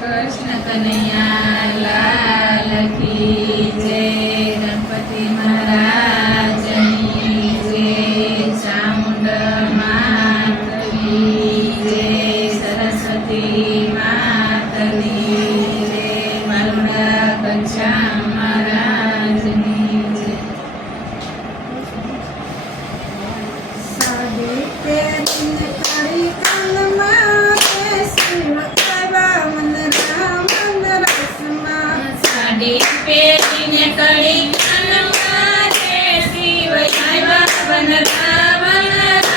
કૃષ્ણ કનૈયા લાલ કી જય. ગણપતિ મહારાજની જય. ચામુંડ માત કી જય. સરસ્વતી માતની જય. મારુડા ઘનશ્યામ મહારાજની જય. સાડી પહેરીને કાળી કાનમાં શિવ આવ્યા વનરામન રસમાં. સાડી પહેરીને કડી કાનમાં રે શિવ આવ્યા વનરાવન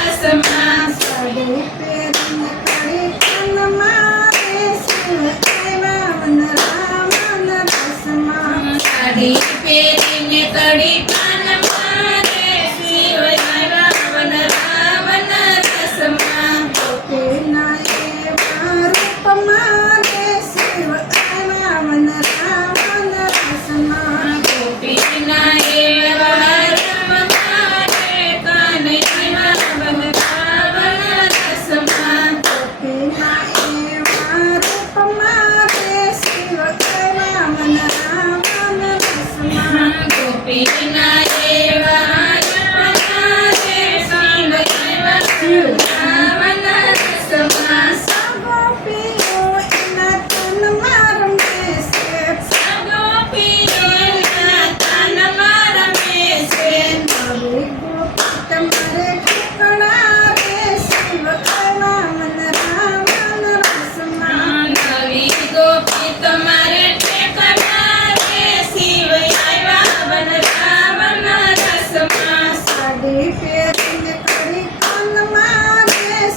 રસમાં. સાડી પહેરીને કાળી કાનમાં શિવ આવ્યા વનરામન રસમાં. સાડી પહેરીને કડી કાનમાં રે શિવ આવ્યા વનરાવન રસમાં. તેના એવા રૂપમાં શિવ આવ્યા વનરામન રસમાં. ગોપીના એવા રૂપમાં રે કનૈયા વનરાવન રસમાં. તેના એવા રૂપમાં શિવ આવ્યા વનરામન રસમાં. ગોપીના એવા રૂપમાં રે શિવ આવ્યા વનરાવન રસમાં. ગોપીઓ એના તનમાં રમે છે. ગોપીઓના તનમાં રમે છે. હવે ગોપી તમારે ઠેકણા શિવ આવ્યા વનરામન રસમાં. નવી ગોપી તમારે ઠેકાણા રે શિવ આવ્યા વનરાવન રસમાં. સાડી પહેરીને કડી કાનમાં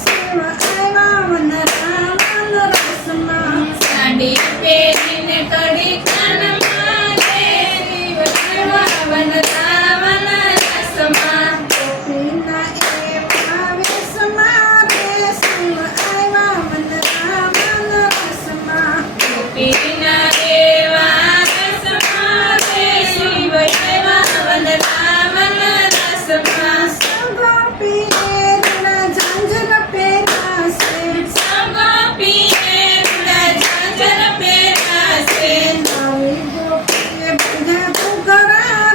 શિવ આવ્યા વનરામન રસમાં. સાડી પહેરીને કડી કાનમાં રે શિવ આવ્યા વનરાવન રસમાં. ગોપીના એવા વેશમાં શિવ આવ્યા વનરામન રસમાં. ગોપીના એવા રસમાં રે શિવ આવ્યા વનરાવન રસમાં. ગોપીએ રૂડા ઝાંઝર પહેર્યા છે. ગોપીએ રૂડા ઝાંઝર પહેર્યા છે. નવી ગોપીએ બધા ઘૂઘરા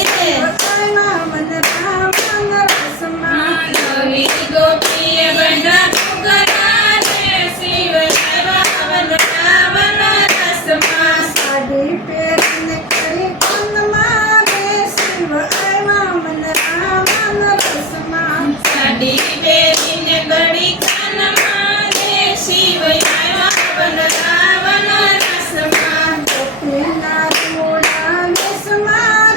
શિવ આવ્યા વનરામન રસમાં. નવી ગોપીએ બધા ઘૂઘરા રે શિવ આવ્યા વનરાવન રસમાં. સાડી પહેરીને કડી કાનમાં શિવ આવ્યા વનરામન રસમાં. સાડી પહેરીને ગળી કાનમાં રે શિવ આવ્યા વનરાવન રસમાં. ગોપીના રૂડા વેશમાં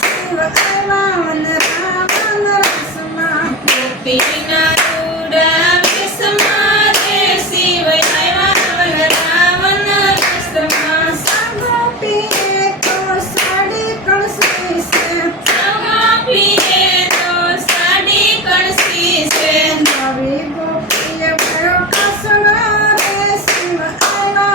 શિવ આવ્યા વનરામન રસમાં. ગોપીના રૂડા વેશમાં રે શિવ આવ્યા વનરાવન રસમાં. ગોપીએ તો સાડી કણસી છે. ગોપીએ તો સાડી કણસી છે. નવી ગોપીએ ભયો કાસણો શિવ આવ્યા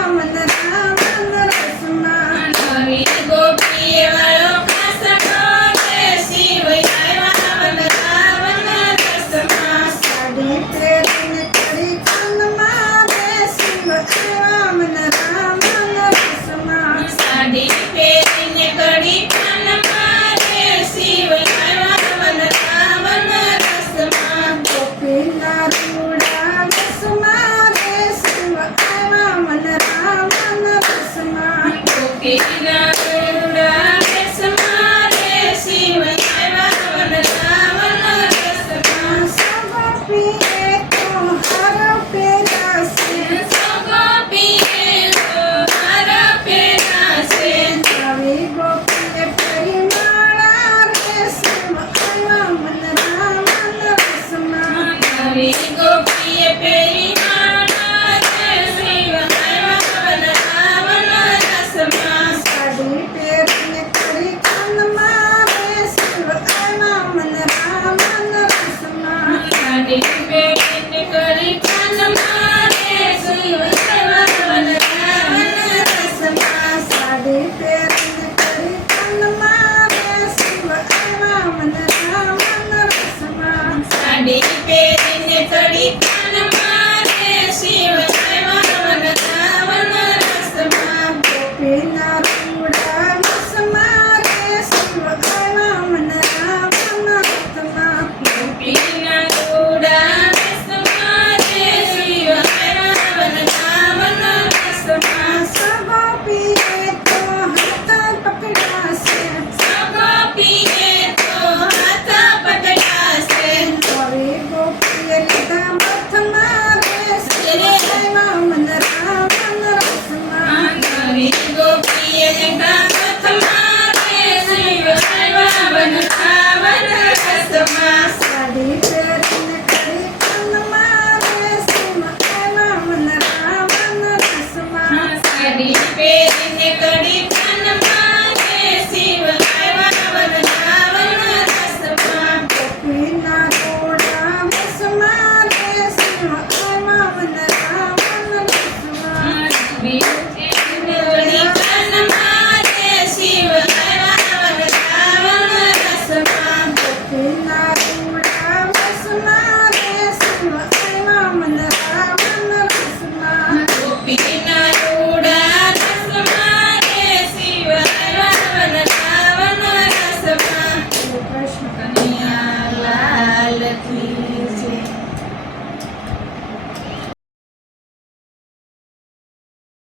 કનૈયા લાલ કી